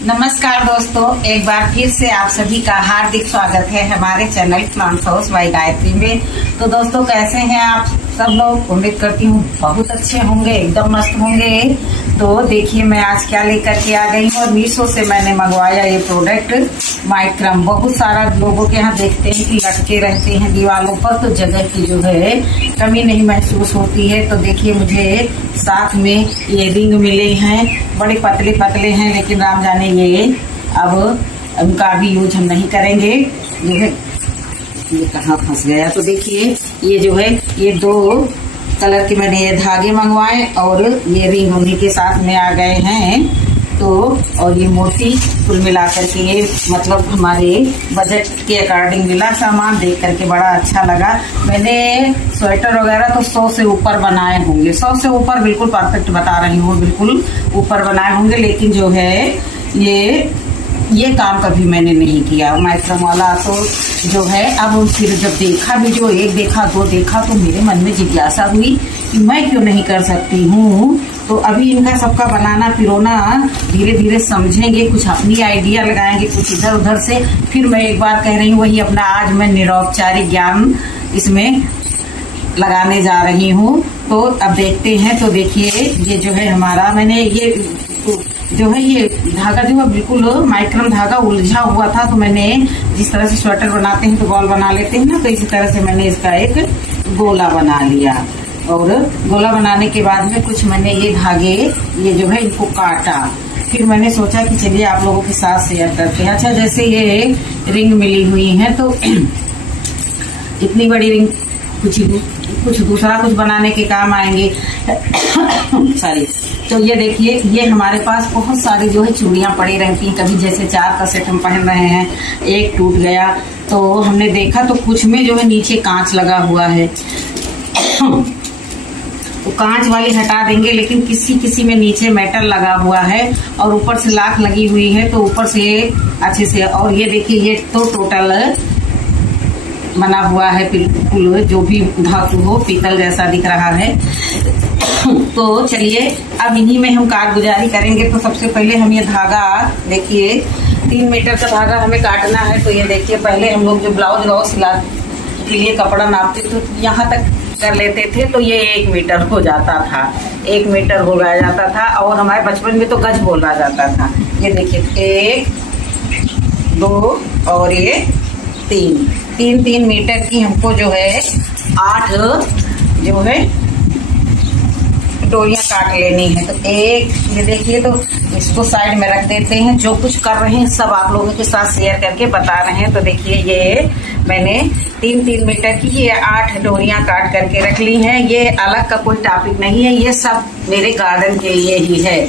नमस्कार दोस्तों, एक बार फिर से आप सभी का हार्दिक स्वागत है हमारे channel plants house by Gayatri में। तो दोस्तों, कैसे हैं आप सब लोग? उम्मीद करती हूँ बहुत अच्छे होंगे, एकदम मस्त होंगे। तो देखिए मैं आज क्या लेकर के आ गई हूँ। और मीशो से मैंने मंगवाया ये प्रोडक्ट माइक्रम। बहुत सारा लोगों के यहाँ देखते हैं कि लटके रहते हैं दीवारों पर, तो जगह की जो है कमी नहीं महसूस होती है। तो देखिए मुझे साथ में ये रिंग मिले हैं, बड़े पतले पतले हैं, लेकिन राम जाने ये अब उनका भी यूज हम नहीं करेंगे। जो है ये कहाँ फंस गया। तो देखिए ये जो है ये 2 कलर के मैंने ये धागे मंगवाए और ये रिंग उन्हीं के साथ में आ गए हैं। तो और ये मोती कुल मिलाकर के ये मतलब हमारे बजट के अकॉर्डिंग मिला सामान। देख करके बड़ा अच्छा लगा। मैंने स्वेटर वगैरह तो 100 से ऊपर बनाए होंगे, 100 से ऊपर बिल्कुल परफेक्ट बता रही हूँ, बिल्कुल ऊपर बनाए होंगे। लेकिन जो है ये काम कभी मैंने नहीं किया माइक्रम वाला। तो जो है अब फिर जब देखा भी, जो 1 देखा 2 देखा, तो मेरे मन में जिज्ञासा हुई कि मैं क्यों नहीं कर सकती हूँ। तो अभी इनका सबका बनाना पिरोना धीरे धीरे समझेंगे, कुछ अपनी आइडिया लगाएंगे, कुछ इधर उधर से। फिर मैं एक बार कह रही हूँ वही अपना आज मैं निरौपचारिक ज्ञान इसमें लगाने जा रही हूँ। तो अब देखते हैं। तो देखिए ये जो है हमारा, मैंने ये जो है ये धागा जो है बिल्कुल माइक्रम धागा उलझा हुआ था। तो मैंने जिस तरह से स्वेटर बनाते हैं तो गोल बना लेते हैं ना, तो इसी तरह से मैंने इसका एक गोला बना लिया। और गोला बनाने के बाद में कुछ मैंने ये धागे ये जो है इनको काटा। फिर मैंने सोचा कि चलिए आप लोगों के साथ शेयर करते हैं। अच्छा, जैसे ये रिंग मिली हुई है तो इतनी बड़ी रिंग कुछ दूसरा कुछ बनाने के काम आएंगे। सॉरी। तो ये देखिए ये हमारे पास बहुत सारी जो है चूड़ियां पड़ी रहती हैं। कभी जैसे 4 का सेट हम पहन रहे हैं, एक टूट गया, तो हमने देखा तो कुछ में जो है नीचे कांच लगा हुआ है। तो कांच वाली हटा देंगे, लेकिन किसी में नीचे मेटल लगा हुआ है और ऊपर से लाख लगी हुई है, तो ऊपर से अच्छे से। और ये देखिए ये तो टोटल बना हुआ है बिल्कुल, जो भी धातु हो पीतल जैसा दिख रहा है। तो चलिए अब इन्हीं में हम कारगुजारी करेंगे। तो सबसे पहले हम ये धागा देखिए 3 मीटर का धागा हमें काटना है। तो ये देखिए पहले हम लोग जो ब्लाउज रॉ सिला के लिए कपड़ा नापते तो यहाँ तक कर लेते थे, तो ये 1 मीटर हो जाता था, 1 मीटर हो जाता था। और हमारे बचपन में तो गज बोला जाता था। ये देखिए 1 2 और ये 3 मीटर की हमको जो है 8 जो है डोरियां काट लेनी है। तो एक ये देखिए, तो इसको साइड में रख देते हैं। जो कुछ कर रहे हैं सब आप लोगों के साथ शेयर करके बता रहे हैं। तो देखिए ये मैंने 3 मीटर की ये 8 डोरियां काट करके रख ली हैं। ये अलग का कोई टॉपिक नहीं है, ये सब मेरे गार्डन के लिए ही है।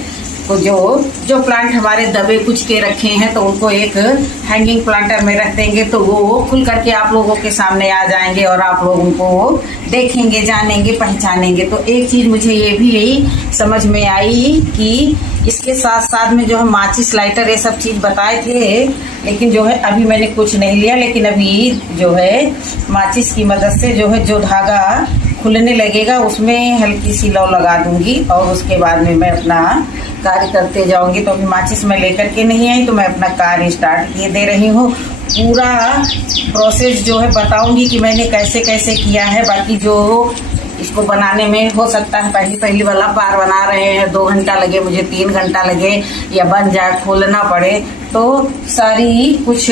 तो जो प्लांट हमारे दबे कुछ के रखे हैं तो उनको एक हैंगिंग प्लांटर में रख देंगे, तो वो खुल करके आप लोगों के सामने आ जाएंगे और आप लोग उनको देखेंगे, जानेंगे, पहचानेंगे। तो एक चीज मुझे ये भी समझ में आई कि इसके साथ साथ में जो है माचिस लाइटर ये सब चीज बताए थे, लेकिन जो है अभी मैंने कुछ नहीं लिया। लेकिन अभी जो है माचिस की मदद से जो है जो धागा खुलने लगेगा उसमें हल्की सी लौ लगा दूंगी और उसके बाद में मैं अपना कार्य करते जाऊंगी। तो अभी माचिस मैं लेकर के नहीं आई, तो मैं अपना कार्य स्टार्ट किए दे रही हूँ। पूरा प्रोसेस जो है बताऊंगी कि मैंने कैसे कैसे किया है। बाकी जो इसको बनाने में हो सकता है पहली वाला बार बना रहे हैं 2 घंटा लगे, मुझे 3 घंटा लगे, या बन जाए खोलना पड़े। तो सारी कुछ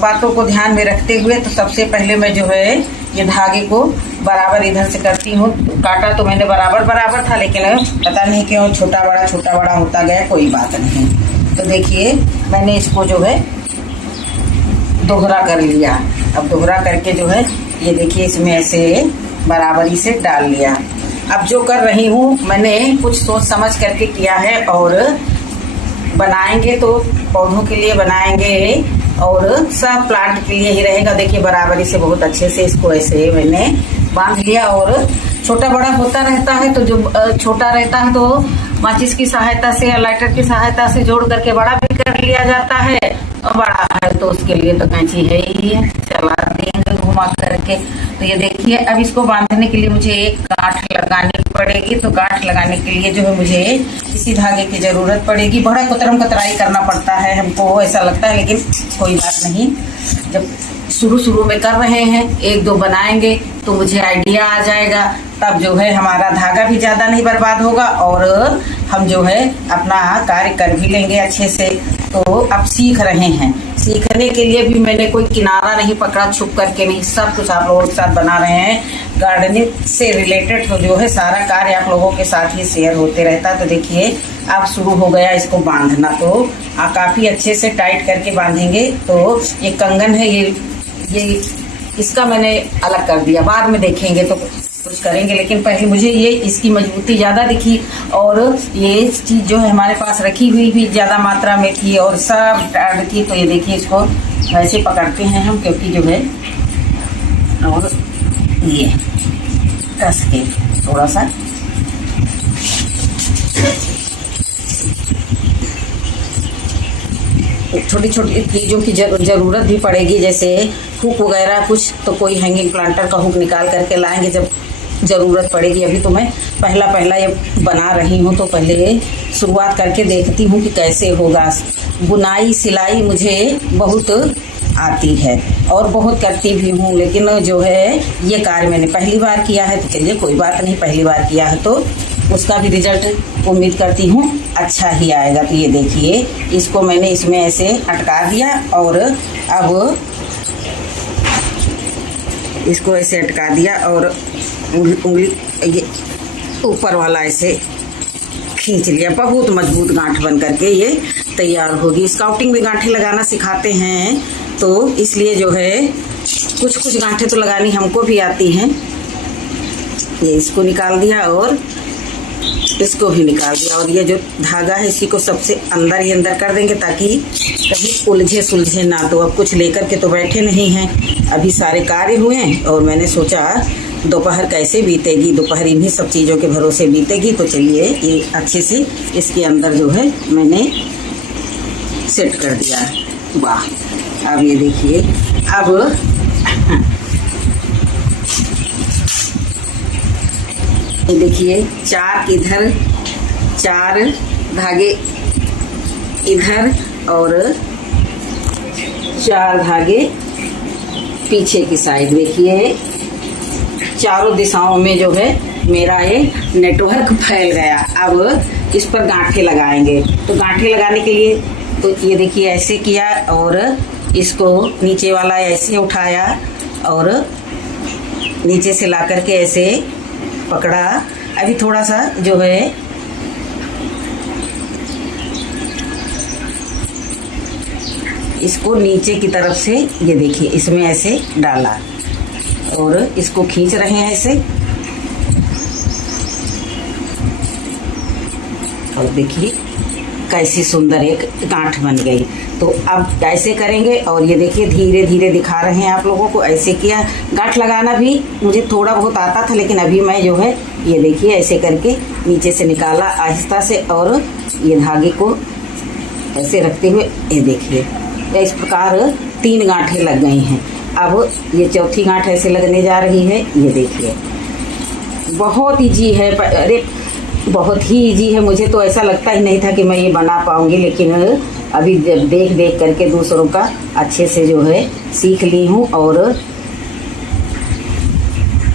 बातों को ध्यान में रखते हुए तो सबसे पहले मैं जो है ये धागे को बराबर इधर से करती हूँ। काटा तो मैंने बराबर था, लेकिन पता नहीं क्यों छोटा बड़ा होता गया, कोई बात नहीं। तो देखिए मैंने इसको जो है दोहरा कर लिया। अब दोहरा करके जो है ये देखिए इसमें ऐसे बराबरी से डाल लिया। अब जो कर रही हूँ मैंने कुछ सोच समझ करके किया है, और बनाएंगे तो पौधों के लिए बनाएंगे और सब प्लांट के लिए ही रहेगा। देखिए बराबरी से बहुत अच्छे से इसको ऐसे मैंने बांध लिया। और छोटा बड़ा होता रहता है, तो जो छोटा रहता है तो माचिस की सहायता से या लाइटर की सहायता से जोड़ करके बड़ा भी कर लिया जाता है, और बड़ा है तो उसके लिए तो कैंची है ही, चला देंगे घुमा घुमा करके। तो ये देखिए, अब इसको बांधने के लिए मुझे एक गांठ लगानी पड़ेगी। तो गांठ लगाने के लिए जो है मुझे इसी धागे की जरूरत पड़ेगी। बड़ा कुतरम कतराई करना पड़ता है हमको, ऐसा लगता है, लेकिन कोई बात नहीं। जब शुरू में कर रहे हैं, एक दो बनाएंगे तो मुझे आइडिया आ जाएगा, तब जो है हमारा धागा भी ज्यादा नहीं बर्बाद होगा और हम जो है अपना कार्य कर भी लेंगे अच्छे से। तो अब सीख रहे हैं, सीखने के लिए भी मैंने कोई किनारा नहीं पकड़ा, छुप करके नहीं, सब कुछ आप लोगों के साथ बना रहे हैं। गार्डनिंग से रिलेटेड तो जो है सारा कार्य आप लोगों के साथ ही शेयर होते रहता। तो देखिए अब शुरू हो गया इसको बांधना। तो काफी अच्छे से टाइट करके बांधेंगे। तो ये कंगन है, ये इसका मैंने अलग कर दिया, बाद में देखेंगे तो कुछ करेंगे, लेकिन पहले मुझे ये इसकी मजबूती ज्यादा दिखी और ये चीज जो है हमारे पास रखी हुई भी ज्यादा मात्रा में थी और सब टाइट थी। तो ये देखिए इसको वैसे पकड़ते हैं हम, क्योंकि जो है और ये कस के थोड़ा सा छोटी छोटी चीजों की जरूरत भी पड़ेगी, जैसे हुक वगैरह कुछ, तो कोई हैंगिंग प्लांटर का हुक निकाल करके लाएंगे जब जरूरत पड़ेगी। अभी तो मैं पहला ये बना रही हूँ, तो पहले शुरुआत करके देखती हूँ कि कैसे होगा। बुनाई सिलाई मुझे बहुत आती है और बहुत करती भी हूँ, लेकिन जो है ये कार्य मैंने पहली बार किया है। तो चलिए कोई बात नहीं, पहली बार किया है तो उसका भी रिजल्ट उम्मीद करती हूँ अच्छा ही आएगा। तो ये देखिए इसको मैंने इसमें ऐसे अटका दिया और अब इसको ऐसे अटका दिया और उंगली ये ऊपर वाला ऐसे खींच लिया। बहुत मजबूत गांठ बन करके ये तैयार होगी। स्काउटिंग में गांठें लगाना सिखाते हैं, तो इसलिए जो है कुछ गांठें तो लगानी हमको भी आती हैं। ये इसको निकाल दिया और इसको भी निकाल दिया और ये जो धागा है इसी को सबसे अंदर ही अंदर कर देंगे ताकि कभी उलझे सुलझे ना। तो अब कुछ लेकर के तो बैठे नहीं हैं, अभी सारे कार्य हुए और मैंने सोचा दोपहर कैसे बीतेगी, दोपहर इन्हीं सब चीज़ों के भरोसे बीतेगी। तो चलिए ये अच्छे से इसके अंदर जो है मैंने सेट कर दिया। वाह, अब ये देखिए, अब देखिए चार इधर, चार धागे इधर और चार धागे पीछे की साइड। देखिए चारों दिशाओं में जो है मेरा ये नेटवर्क फैल गया। अब इस पर गांठें लगाएंगे। तो गांठें लगाने के लिए तो ये देखिए ऐसे किया और इसको नीचे वाला ऐसे उठाया और नीचे से ला करके ऐसे पकड़ा। अभी थोड़ा सा जो है इसको नीचे की तरफ से ये देखिए इसमें ऐसे डाला और इसको खींच रहे हैं ऐसे। और देखिए कैसी सुंदर एक गांठ बन गई। तो अब ऐसे करेंगे और ये देखिए धीरे धीरे दिखा रहे हैं आप लोगों को। ऐसे किया, गांठ लगाना भी मुझे थोड़ा बहुत आता था, लेकिन अभी मैं जो है ये देखिए ऐसे करके नीचे से निकाला आहिस्ता से और ये धागे को ऐसे रखते हुए ये देखिए इस प्रकार 3 गांठें लग गई हैं। अब ये चौथी गांठ ऐसे लगने जा रही है। ये देखिए बहुत ईजी है, अरे बहुत ही ईजी है। मुझे तो ऐसा लगता ही नहीं था कि मैं ये बना पाऊंगी, लेकिन अभी देख देख करके दूसरों का अच्छे से जो है सीख ली हूँ। और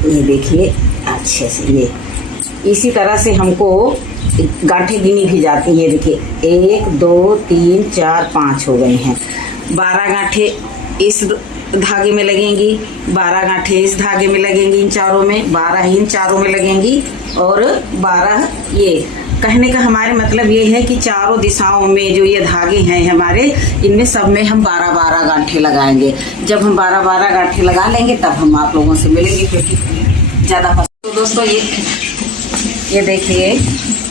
ये देखिए अच्छे से ये इसी तरह से हमको गांठें गिनी भी जाती है। देखिए 1 2 3 4 5 हो गई हैं। 12 गांठें इस धागे में लगेंगी, 12 गांठें इस धागे में लगेंगी, इन चारों में 12 इन चारों में लगेंगी और 12 ये। कहने का हमारे मतलब ये है कि चारों दिशाओं में जो ये धागे हैं हमारे, इनमें सब में हम 12-12 गांठें लगाएंगे। जब हम 12-12 गांठें लगा लेंगे तब हम आप लोगों से मिलेंगे, क्योंकि ज़्यादा तो दोस्तों ये देखिए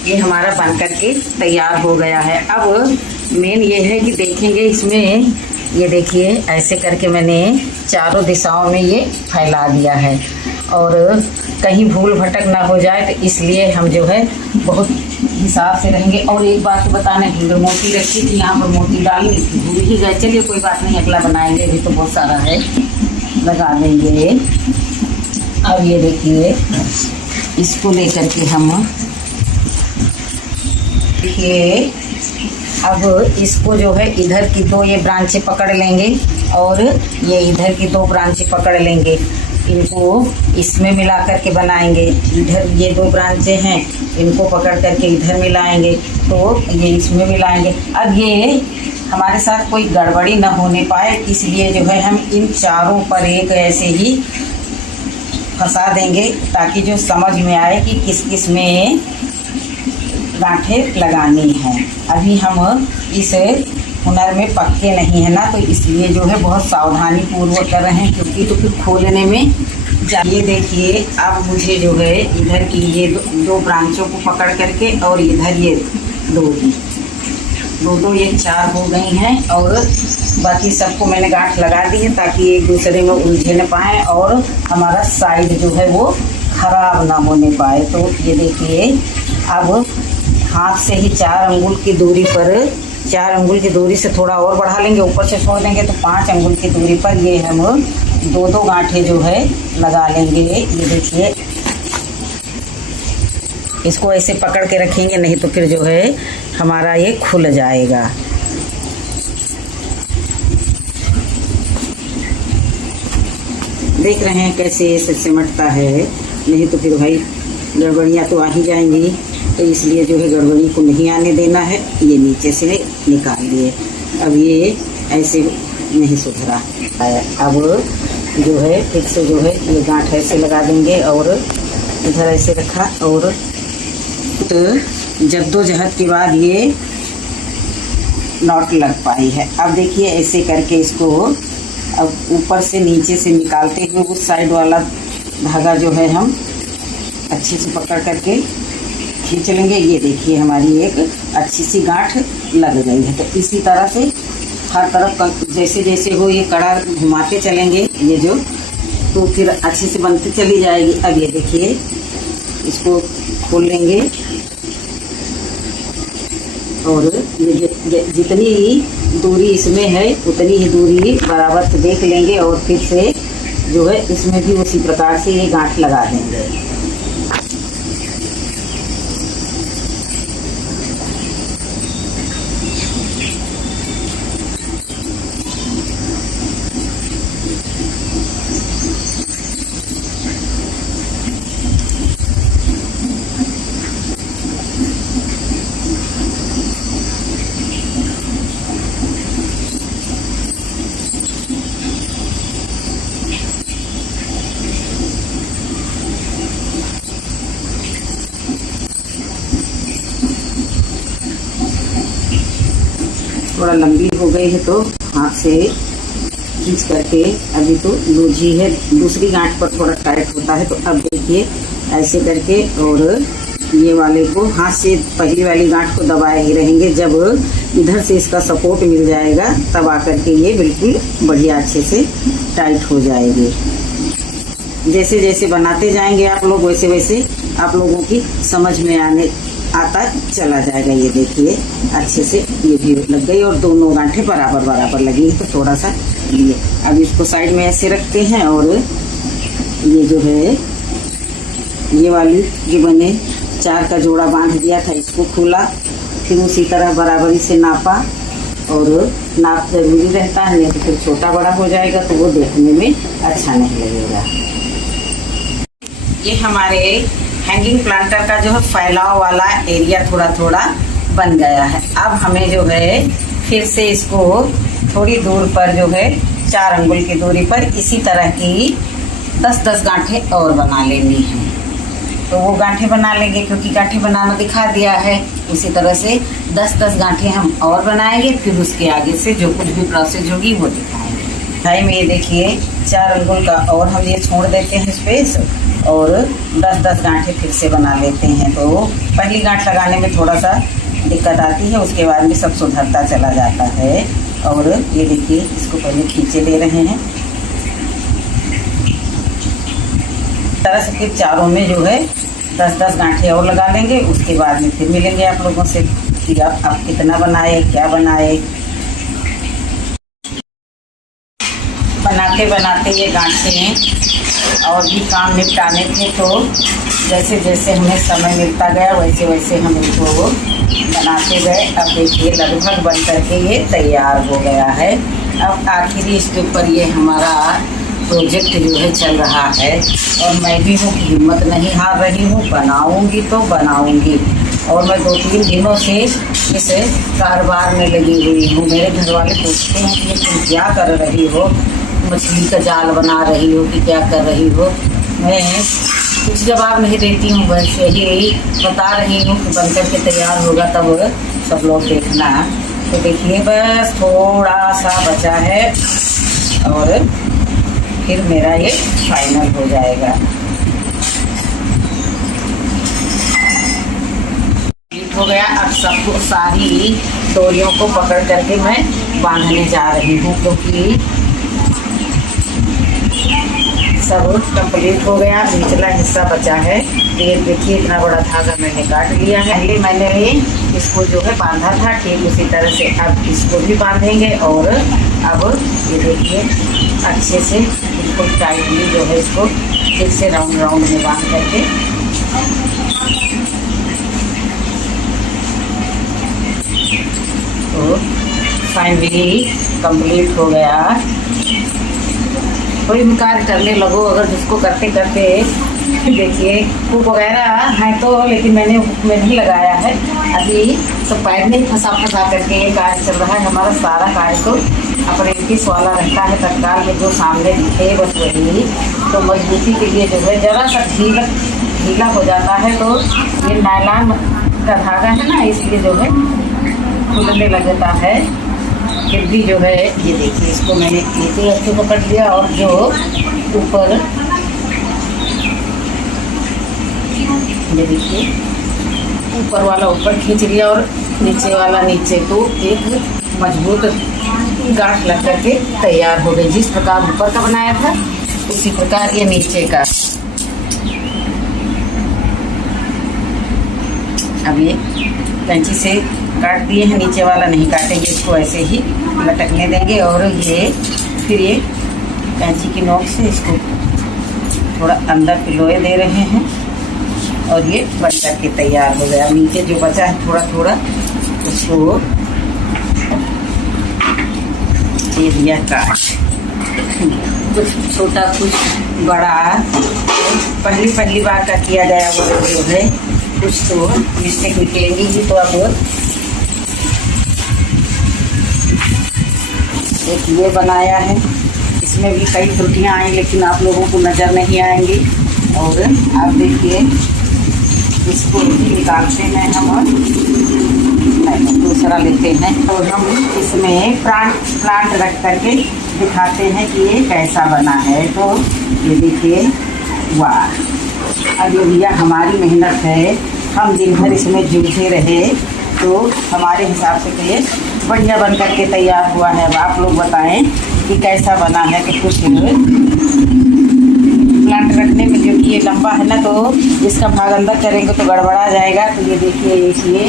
ये हमारा बन करके तैयार हो गया है। अब मेन ये है कि देखेंगे इसमें, ये देखिए ऐसे करके मैंने चारों दिशाओं में ये फैला दिया है और कहीं भूल भटक ना हो जाए, तो इसलिए हम जो है बहुत हिसाब से रहेंगे। और एक बात बताने भूल, मोती रखी थी यहाँ पर, मोती डालनी थी, भूल ही गए। चलिए कोई बात नहीं, अगला बनाएंगे, अभी तो बहुत सारा है। लगा देंगे। अब ये देखिए इसको लेकर के हम देखिए अब इसको जो है इधर की दो ये ब्रांचें पकड़ लेंगे और ये इधर की दो ब्रांचें पकड़ लेंगे। इनको इसमें मिला करके बनाएंगे। इधर ये दो ब्रांचें हैं, इनको पकड़ करके इधर मिलाएंगे तो ये इसमें मिलाएंगे। अब ये हमारे साथ कोई गड़बड़ी न होने पाए इसलिए जो है हम इन चारों पर एक ऐसे ही फंसा देंगे ताकि जो समझ में आए कि किस किस में गांठें लगानी है। अभी हम इस हुनर में पक्के नहीं है ना, तो इसलिए जो है बहुत सावधानी पूर्वक कर रहे हैं क्योंकि तो फिर खोलने में ये देखिए अब मुझे जो है इधर की ये दो ब्रांचों को पकड़ करके और इधर ये दो ये चार हो गई हैं और बाकी सबको मैंने गांठ लगा दी है ताकि एक दूसरे में उलझे न पाए और हमारा साइड जो है वो खराब ना होने पाए। तो ये देखिए अब हाथ से ही 4 अंगुल की दूरी पर 4 अंगुल की दूरी से थोड़ा और बढ़ा लेंगे, ऊपर से छोड़ देंगे तो 5 अंगुल की दूरी पर ये हम दो गांठें जो है लगा लेंगे। ये देखिए इसको ऐसे पकड़ के रखेंगे नहीं तो फिर जो है हमारा ये खुल जाएगा। देख रहे हैं कैसे ये सिमटता है, नहीं तो फिर भाई गड़बड़ियाँ तो आ ही जाएंगी, तो इसलिए जो है गड़बड़ी को नहीं आने देना है। ये नीचे से निकाल लिए। अब ये ऐसे नहीं सुधरा। अब जो है फिर से जो है ये गांठ ऐसे लगा देंगे और इधर ऐसे रखा और तो जद्दोजहद के बाद ये नॉट लग पाई है। अब देखिए ऐसे करके इसको अब ऊपर से नीचे से निकालते हुए उस साइड वाला धागा जो है हम अच्छे से पकड़ करके खींच लेंगे। ये देखिए हमारी एक अच्छी सी गांठ लग गई है। तो इसी तरह से हर तरफ जैसे जैसे हो ये कड़ा घुमाते चलेंगे ये जो, तो फिर अच्छे से बनती चली जाएगी। अब ये देखिए इसको खोल लेंगे और ये जितनी ही दूरी इसमें है उतनी ही दूरी बराबर से देख लेंगे और फिर से जो है इसमें भी उसी प्रकार से ये गांठ लगा देंगे। थोड़ा लंबी हो गई है तो हाथ से खींच करके, अभी तो लूजी है, दूसरी गांठ पर थोड़ा टाइट होता है। तो अब देखिए ऐसे करके और ये वाले को हाथ से पहली वाली गांठ को दबाए ही रहेंगे। जब इधर से इसका सपोर्ट मिल जाएगा तब आकर के ये बिल्कुल बढ़िया अच्छे से टाइट हो जाएगी। जैसे जैसे बनाते जाएंगे आप लोग वैसे वैसे आप लोगों की समझ में आता चला जाएगा। ये देखिए अच्छे से ये भी लग गई और दोनों गांठें बराबर बराबर लगी तो थोड़ा सा लिए। अब इसको साइड में ऐसे रखते हैं और ये जो है ये वाली जो मैंने 4 का जोड़ा बांध दिया था इसको खोला, फिर उसी तरह बराबरी से नापा और नाप जरूरी रहता है, नहीं तो फिर छोटा बड़ा हो जाएगा तो वो देखने में अच्छा नहीं लगेगा। ये हमारे हैंगिंग प्लांटर का जो है फैलाव वाला एरिया थोड़ा थोड़ा बन गया है। अब हमें जो है फिर से इसको थोड़ी दूर पर जो है 4 अंगुल की दूरी पर इसी तरह की 10-10 गांठें और बना लेनी है। तो वो गांठें बना लेंगे क्योंकि गांठें बनाना दिखा दिया है। उसी तरह से 10-10 गांठें हम और बनाएंगे, फिर उसके आगे से जो कुछ भी प्रोसेस होगी वो दिखाएंगे। भाई में ये देखिए 4 अंगुल का और हम ये छोड़ देते हैं स्पेस और 10-10 गांठें फिर से बना लेते हैं। तो पहली गांठ लगाने में थोड़ा सा दिक्कत आती है, उसके बाद में सब सुधरता चला जाता है। और ये देखिए इसको पहले खींचे दे रहे हैं तरह से, फिर चारों में जो है 10-10 गांठें और लगा लेंगे। उसके बाद में फिर मिलेंगे आप लोगों से कि आप कितना बनाए क्या बनाए। बनाते बनाते बनाते ये गांठें और भी काम निपटाने थे, तो जैसे जैसे हमें समय मिलता गया वैसे वैसे हम इनको बनाते गए। अब देखिए लगभग बन करके ये तैयार हो गया है। अब आखिरी स्टेप पर ये हमारा प्रोजेक्ट जो है चल रहा है, और मैं भी हूँ हिम्मत नहीं हार रही हूँ, बनाऊँगी तो बनाऊँगी। और मैं 2-3 दिनों से इस कारोबार में लगी हुई हूँ। मेरे घर वाले पूछते हैं कि तुम क्या कर रही हो, मछली का जाल बना रही हो कि क्या कर रही हो। मैं कुछ जवाब नहीं देती हूँ, बस यही बता रही हूँ कि बनकर के तैयार होगा तब सब लोग देखना। तो देखिए बस थोड़ा सा बचा है और फिर मेरा ये फाइनल हो जाएगा। हो गया। अब सबको सारी डोरियों को पकड़ करके मैं बांधने जा रही हूँ, क्योंकि सब कंप्लीट हो गया। निचला हिस्सा बचा है। ये देखिए इतना बड़ा धागा मैंने काट लिया है। पहले मैंने इसको जो है बांधा था, ठीक उसी तरह से अब इसको भी बांधेंगे। और अब ये देखिए अच्छे से इसको टाइटली जो है इसको ठीक से राउंड राउंड में बांध करके तो फाइनली कंप्लीट हो गया। कोई भी कार्य करने लगो, अगर जिसको करते करते देखिए हुक वगैरह है तो, लेकिन मैंने हुक में नहीं लगाया है अभी, तो पैर में फंसा करके ये कार्य चल रहा है। हमारा सारा कार्य तो अप्रेंटिस वाला रहता है। तत्काल में जो सामने दिखे बस वही, तो मजबूती के लिए जो है जरा सा ढीला हो जाता है। तो ये नायलॉन का धागा है ना, इसलिए जो है खुलने लगता है। फिर भी जो है ये देखिए इसको मैंने नीचे अच्छे पकड़ लिया, और जो ऊपर ये देखिए ऊपर वाला ऊपर खींच लिया और नीचे वाला नीचे, तो एक मजबूत गांठ लग करके तैयार हो गई। जिस प्रकार ऊपर का बनाया था उसी प्रकार ये नीचे का। अब ये कैंची से काट दिए हैं, नीचे वाला नहीं काटेंगे, इसको ऐसे ही लटकने देंगे। और ये फिर ये कैंची की नोक से इसको थोड़ा अंदर पिलोए दे रहे हैं, और ये बन करके तैयार हो गया। नीचे जो बचा है थोड़ा थोड़ा उसको दे दिया काट, कुछ छोटा कुछ बड़ा। पहली बार का किया गया वो जो है कुछ तो मिस्टेक निकलेंगी ही। तो अब एक ये बनाया है, इसमें भी कई त्रुटियां आई, लेकिन आप लोगों को नज़र नहीं आएंगी। और आप देखिए इसको भी निकालते हैं हम, नहीं दूसरा लेते हैं, तो हम इसमें प्लांट रख करके दिखाते हैं कि ये कैसा बना है। तो ये देखिए वाह, अब ये भैया हमारी मेहनत है, हम दिन भर इसमें जूझे रहे, तो हमारे हिसाब से तो ये बढ़िया बन करके तैयार हुआ है। अब आप लोग बताएं कि कैसा बना है। तो कुछ प्लांट रखने में जो कि ये लंबा है ना, तो इसका भाग अंदर करेंगे तो गड़बड़ा जाएगा। तो ये देखिए ये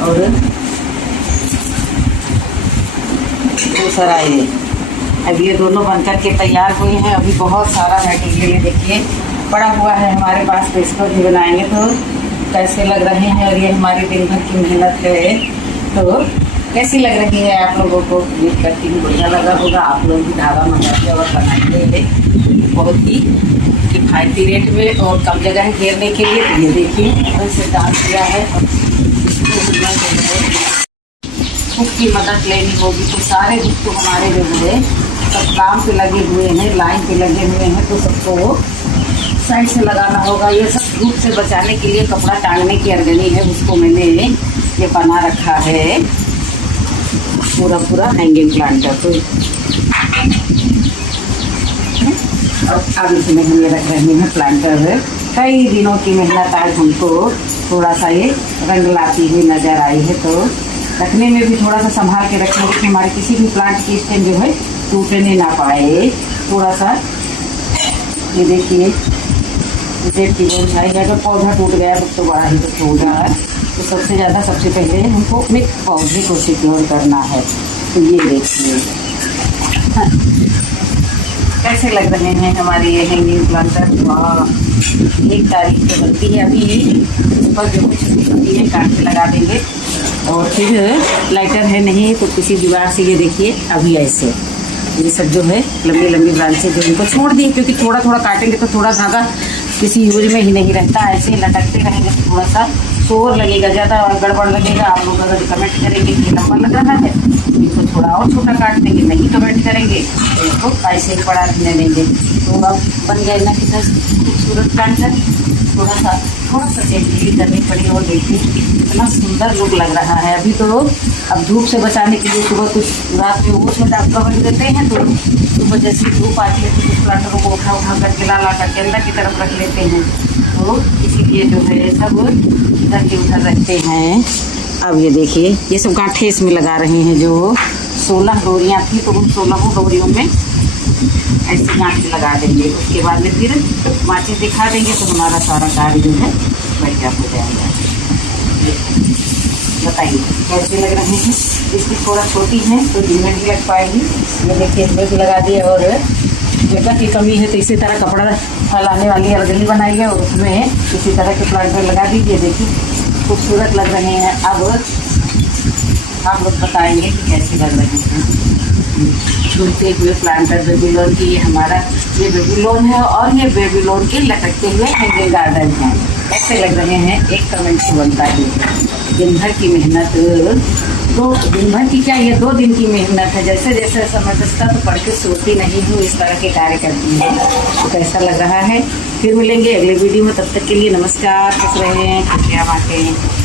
और दूसरा ये, अब ये दोनों बन करके तैयार हुए हैं। अभी बहुत सारा मटेरियल देखिए पड़ा हुआ है हमारे पास, तो इसको भी बनाएंगे तो कैसे लग रहे हैं। और ये हमारी दिन भर की मेहनत है, तो कैसी लग रही है आप लोगों को? उम्मीद करती हूँ बढ़िया लगा होगा। आप लोग भी धागा मंगाते और बनाएंगे बहुत ही किफ़ायती रेट में और कम जगह घेरने के लिए। तो ये देखिए इसे डाल दिया है, हुक की मदद लेनी होगी। तो सारे हुक तो हमारे जो है सब काम पे लगे हुए हैं, लाइन पे लगे हुए हैं, तो सबको साइड से लगाना होगा। ये सब धूप से बचाने के लिए कपड़ा टांगने की अर्गनी है, उसको मैंने ये बना रखा है पूरा हैंगिंग प्लांटर। तो अब इसमें हम ये रख रहे हैं प्लांटर है। कई दिनों की मेहनत आज हमको थोड़ा सा ये रंग लाती हुई नज़र आई है। तो रखने में भी थोड़ा सा संभाल के रखेंगे कि हमारे किसी भी प्लांट की स्टेम जो है टूटने ना पाए। थोड़ा सा ये देखिए जेड की ऊंचाई है, अगर पौधा टूट गया तो बड़ा ही तो होगा। तो सबसे ज़्यादा सबसे पहले हमको अपने पौधे को सिक्योर करना है। तो ये देखिए कैसे लग रहे हैं हमारे ये हैंगिंग प्लांटर। वाह, एक तारीख तो बनती है अभी। इस पर जो कुछ होती है काट के लगा देंगे। और फिर लाइटर है नहीं तो किसी दीवार से ये देखिए अभी ऐसे ये सब जो है लंबी लंबी ब्रांचें जो इनको छोड़ दी, क्योंकि थोड़ा थोड़ा काटेंगे तो थोड़ा धागा किसी यूज में ही नहीं रहता। ऐसे लटकते रहेंगे तो थोड़ा सा शोर लगेगा, ज़्यादा गड़बड़ लगेगा। आप लोग अगर कमेंट करेंगे कि लंबा लग रहा है तो इसको थोड़ा और छोटा काट देंगे, नहीं कमेंट करेंगे तो इसको ऐसे ही पड़ा रहने देंगे। तो अब बन गए ना कितना खूबसूरत प्लांटर। थोड़ा सा चेंज करनी पड़ी और देखिए कितना सुंदर लुक लग रहा है। अभी तो अब धूप से बचाने के लिए सुबह कुछ रात में वो छोटा कवर देते हैं, तो सुबह जैसे धूप आती है तो कुछ प्लांटरों को उठा करके ला करके अंदर की तरफ रख लेते हैं, तो इसीलिए जो है सब इधर के उधर रखते हैं। अब ये देखिए ये सब गांठे इसमें लगा रहे हैं। जो 16 डोरियाँ थी तो उन 16 डोरियों में ऐसे गांठे लगा देंगे। उसके बाद में फिर माचिस दिखा देंगे तो हमारा सारा कार्य जो है बढ़िया हो जाएगा। बताइए कैसे लग रहे हैं। इसकी थोड़ा छोटी है तो दिन में भी लग पाएगी। ये देखिए इसमें भी लगा दिए। और जगह की कमी है तो इसी तरह कपड़ा फैलाने वाली अलगली बनाई है और उसमें इसी तरह के प्लांटर लगा दीजिए। देखिए खूबसूरत लग रहे हैं। अब आप लोग बताएंगे कि कैसे लग रहे हैं। झूलते हुए प्लांटर बेबीलोन की, ये हमारा ये बेबीलोन है और ये बेबीलोन के लटकते हुए हैंगिंग गार्डन है। कैसे लग रहे हैं एक कमेंट से बनता है। दिन भर की मेहनत, दिन भर की क्या ये 2 दिन की मेहनत है। जैसे जैसे समय बचता तो पढ़ के सोती नहीं हूँ, इस तरह के कार्य करती है। तो कैसा लग रहा है। फिर मिलेंगे अगले वीडियो में, तब तक के लिए नमस्कार। खुश रहें, खुशियाँ बांटें।